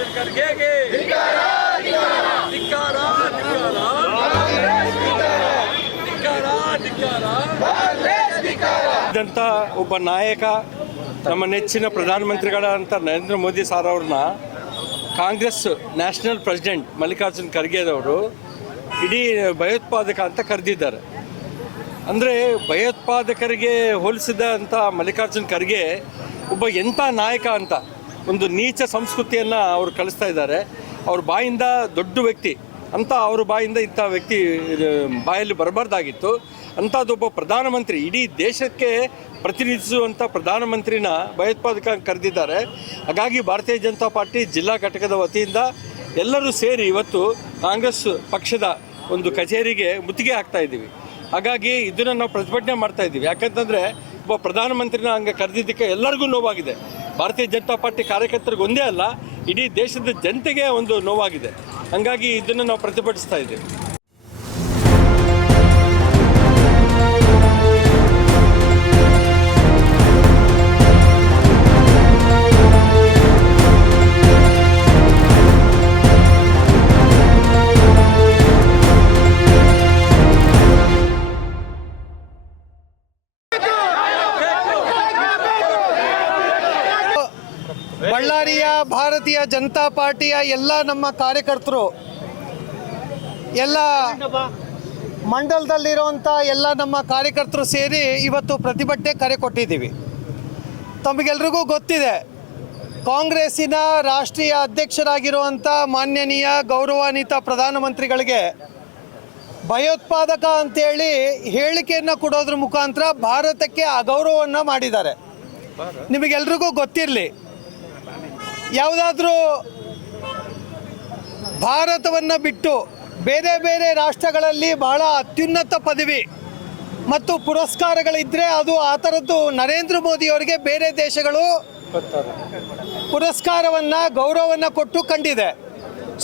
ಮಲ್ಲಿಕಾರ್ಜುನ್ ಖರ್ಗೆಗೆ ಇದಂತ ಒಬ್ಬ ನಾಯಕ ನಮ್ಮ ನೆಚ್ಚಿನ ಪ್ರಧಾನಮಂತ್ರಿಗಳಂತ ನರೇಂದ್ರ ಮೋದಿ ಸಾರ್ ಅವ್ರನ್ನ ಕಾಂಗ್ರೆಸ್ ನ್ಯಾಷನಲ್ ಪ್ರೆಸಿಡೆಂಟ್ ಮಲ್ಲಿಕಾರ್ಜುನ್ ಖರ್ಗೆದವರು ಇಡೀ ಭಯೋತ್ಪಾದಕ ಅಂತ ಕರೆದಿದ್ದಾರೆ. ಅಂದರೆ ಭಯೋತ್ಪಾದಕರಿಗೆ ಹೋಲಿಸಿದಂಥ ಮಲ್ಲಿಕಾರ್ಜುನ್ ಖರ್ಗೆ ಒಬ್ಬ ಎಂಥ ನಾಯಕ ಅಂತ ಒಂದು ನೀಚ ಸಂಸ್ಕೃತಿಯನ್ನು ಅವರು ಕಲಿಸ್ತಾ ಇದ್ದಾರೆ. ಅವ್ರ ಬಾಯಿಂದ ದೊಡ್ಡ ವ್ಯಕ್ತಿ ಅಂತ ಅವ್ರ ಬಾಯಿಂದ ಇಂಥ ವ್ಯಕ್ತಿ ಬಾಯಲ್ಲಿ ಬರಬಾರ್ದಾಗಿತ್ತು. ಅಂಥದ್ದೊಬ್ಬ ಪ್ರಧಾನಮಂತ್ರಿ ಇಡೀ ದೇಶಕ್ಕೆ ಪ್ರತಿನಿಧಿಸುವಂಥ ಪ್ರಧಾನಮಂತ್ರಿನ ಭಯೋತ್ಪಾದಕ ಕರೆದಿದ್ದಾರೆ. ಹಾಗಾಗಿ ಭಾರತೀಯ ಜನತಾ ಪಾರ್ಟಿ ಜಿಲ್ಲಾ ಘಟಕದ ವತಿಯಿಂದ ಎಲ್ಲರೂ ಸೇರಿ ಇವತ್ತು ಕಾಂಗ್ರೆಸ್ ಪಕ್ಷದ ಒಂದು ಕಚೇರಿಗೆ ಮುತ್ತಿಗೆ ಹಾಕ್ತಾ ಇದ್ದೀವಿ. ಹಾಗಾಗಿ ಇದನ್ನು ನಾವು ಪ್ರತಿಭಟನೆ ಮಾಡ್ತಾ ಇದ್ದೀವಿ. ಯಾಕಂತಂದರೆ ಒಬ್ಬ ಪ್ರಧಾನಮಂತ್ರಿನ ಹಂಗೆ ಕರೆದಿದ್ದಕ್ಕೆ ಎಲ್ಲರಿಗೂ ನೋವಾಗಿದೆ. ಭಾರತೀಯ ಜನತಾ ಪಾರ್ಟಿ ಕಾರ್ಯಕರ್ತರಿಗೆ ಒಂದೇ ಅಲ್ಲ, ಇಡೀ ದೇಶದ ಜನತೆಗೆ ಒಂದು ನೋವಾಗಿದೆ. ಹಾಗಾಗಿ ಇದನ್ನು ನಾವು ಪ್ರತಿಭಟಿಸ್ತಾ ಇದ್ದೀವಿ. ಬಳ್ಳಾರಿಯ ಭಾರತೀಯ ಜನತಾ ಪಾರ್ಟಿಯ ಎಲ್ಲ ನಮ್ಮ ಕಾರ್ಯಕರ್ತರು, ಎಲ್ಲ ಮಂಡಲದಲ್ಲಿರುವಂಥ ಎಲ್ಲ ನಮ್ಮ ಕಾರ್ಯಕರ್ತರು ಸೇರಿ ಇವತ್ತು ಪ್ರತಿಭಟನೆ ಕರೆ ಕೊಟ್ಟಿದ್ದೀವಿ. ತಮಗೆಲ್ರಿಗೂ ಗೊತ್ತಿದೆ, ಕಾಂಗ್ರೆಸ್ಸಿನ ರಾಷ್ಟ್ರೀಯ ಅಧ್ಯಕ್ಷರಾಗಿರುವಂಥ ಮಾನ್ಯನೀಯ ಗೌರವಾನ್ವಿತ ಪ್ರಧಾನಮಂತ್ರಿಗಳಿಗೆ ಭಯೋತ್ಪಾದಕ ಅಂತೇಳಿ ಹೇಳಿಕೆಯನ್ನು ಕೊಡೋದ್ರ ಮುಖಾಂತರ ಭಾರತಕ್ಕೆ ಅಗೌರವವನ್ನು ಮಾಡಿದ್ದಾರೆ. ನಿಮಗೆಲ್ರಿಗೂ ಗೊತ್ತಿರಲಿ, ಯಾವುದಾದ್ರೂ ಭಾರತವನ್ನು ಬಿಟ್ಟು ಬೇರೆ ಬೇರೆ ರಾಷ್ಟ್ರಗಳಲ್ಲಿ ಬಹಳ ಅತ್ಯುನ್ನತ ಪದವಿ ಮತ್ತು ಪುರಸ್ಕಾರಗಳಿದ್ದರೆ ಅದು ಆ ಥರದ್ದು ನರೇಂದ್ರ ಮೋದಿಯವರಿಗೆ ಬೇರೆ ದೇಶಗಳು ಪುರಸ್ಕಾರವನ್ನು ಗೌರವವನ್ನು ಕೊಟ್ಟು ಕಂಡಿದೆ.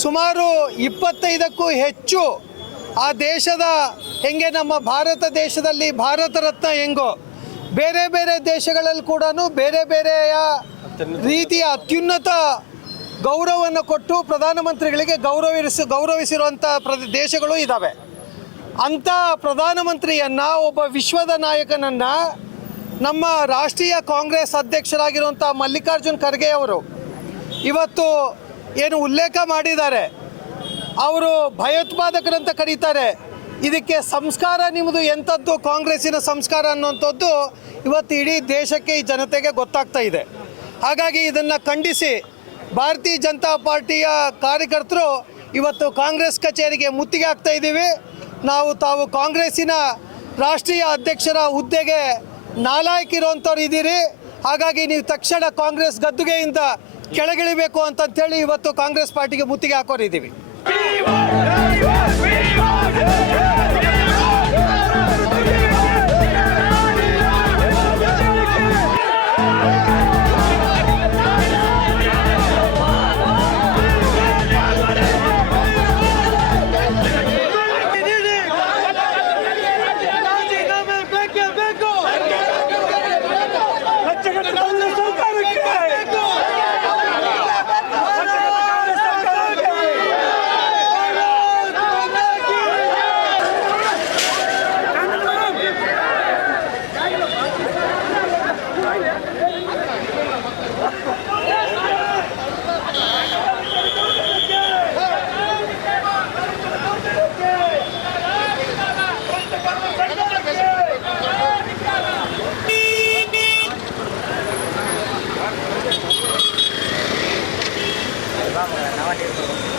ಸುಮಾರು 25ಕ್ಕೂ ಹೆಚ್ಚು ಆ ದೇಶದ ಹೆಂಗೆ ನಮ್ಮ ಭಾರತ ದೇಶದಲ್ಲಿ ಭಾರತ ರತ್ನ ಹೆಂಗೋ ಬೇರೆ ಬೇರೆ ದೇಶಗಳಲ್ಲಿ ಕೂಡ ಬೇರೆ ಬೇರೆಯ ರೀತಿಯ ಅತ್ಯುನ್ನತ ಗೌರವವನ್ನು ಕೊಟ್ಟು ಪ್ರಧಾನಮಂತ್ರಿಗಳಿಗೆ ಗೌರವಿಸಿರುವಂಥ ದೇಶಗಳು ಇದ್ದಾವೆ. ಅಂಥ ಪ್ರಧಾನಮಂತ್ರಿಯನ್ನು, ಒಬ್ಬ ವಿಶ್ವದ ನಾಯಕನನ್ನು ನಮ್ಮ ರಾಷ್ಟ್ರೀಯ ಕಾಂಗ್ರೆಸ್ ಅಧ್ಯಕ್ಷರಾಗಿರುವಂಥ ಮಲ್ಲಿಕಾರ್ಜುನ್ ಖರ್ಗೆ ಅವರು ಇವತ್ತು ಏನು ಉಲ್ಲೇಖ ಮಾಡಿದ್ದಾರೆ, ಅವರು ಭಯೋತ್ಪಾದಕರಂತ ಕರೀತಾರೆ. ಇದಕ್ಕೆ ಸಂಸ್ಕಾರ ನಿಮ್ಮದು ಎಂಥದ್ದು ಕಾಂಗ್ರೆಸ್ಸಿನ ಸಂಸ್ಕಾರ ಅನ್ನುವಂಥದ್ದು ಇವತ್ತು ಇಡೀ ದೇಶಕ್ಕೆ, ಈ ಜನತೆಗೆ ಗೊತ್ತಾಗ್ತಾ ಇದೆ. ಹಾಗಾಗಿ ಇದನ್ನು ಖಂಡಿಸಿ ಭಾರತೀಯ ಜನತಾ ಪಾರ್ಟಿಯ ಕಾರ್ಯಕರ್ತರು ಇವತ್ತು ಕಾಂಗ್ರೆಸ್ ಕಚೇರಿಗೆ ಮುತ್ತಿಗೆ ಹಾಕ್ತಾ ಇದ್ದೀವಿ. ತಾವು ಕಾಂಗ್ರೆಸ್ಸಿನ ರಾಷ್ಟ್ರೀಯ ಅಧ್ಯಕ್ಷರ ಹುದ್ದೆಗೆ ನಾಲಾಯಕಿರುವಂಥವ್ರು ಇದ್ದೀರಿ. ಹಾಗಾಗಿ ನೀವು ತಕ್ಷಣ ಕಾಂಗ್ರೆಸ್ ಗದ್ದುಗೆಯಿಂದ ಕೆಳಗಿಳಿಬೇಕು ಅಂತಂತೇಳಿ ಇವತ್ತು ಕಾಂಗ್ರೆಸ್ ಪಾರ್ಟಿಗೆ ಮುತ್ತಿಗೆ ಹಾಕೋರಿದ್ದೀವಿ. Vamos,